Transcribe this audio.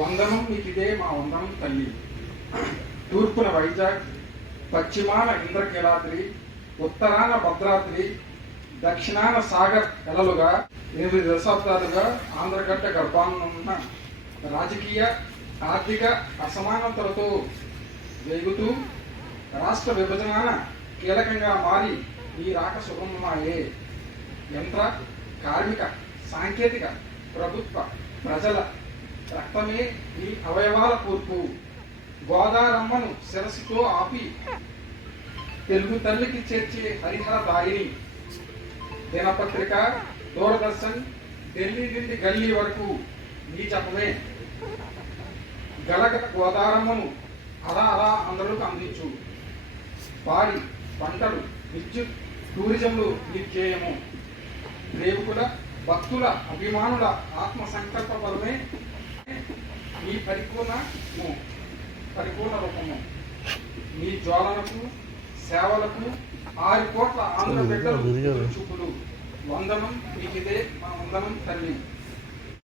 వందనం మీకిదే మా వందనం తల్లి. తూర్పున వైజాగ్, పశ్చిమాన ఇంద్రకీలాద్రి, ఉత్తరాన భద్రాద్రి, దక్షిణాన సాగర్ ఎలలుగా 8 దశాబ్దాలుగా ఆంధ్రగడ్డ గర్భానున్న రాజకీయ ఆర్థిక అసమానతలతో వేగుతూ రాష్ట్ర విభజన కీలకంగా మారి ఈ రాక సుగమమాయే. యంత్ర, కార్మిక, సాంకేతిక, ప్రభుత్వ, ప్రజల రక్తమే ఈ అవయవాల కూర్పు. గోదారమ్మను శిరస్సుతో ఆపి తెలుగు తల్లికి చేర్చే హరిహర దారిని. దినపత్రిక, దూరదర్శన్, ఢిల్లీ నుండి గల్లీ వరకు నీ చెప్పమే. గలగల గోదారమ్మను అలా అలా అందరికి అందించు. పాడి, పంటలు, విద్యుత్, టూరిజంలు నిర్జేయము. ప్రేమికుల, భక్తుల, అభిమానుల ఆత్మ సంకల్ప బలమే నీ పరిపూర్ణ రూపము. నీ జ్వాలనకు, సేవలకు 6 కోట్ల ఆంధ్ర బిడ్డలు చూపులు. వందనం మీకిదే మా వందనం తల్లి.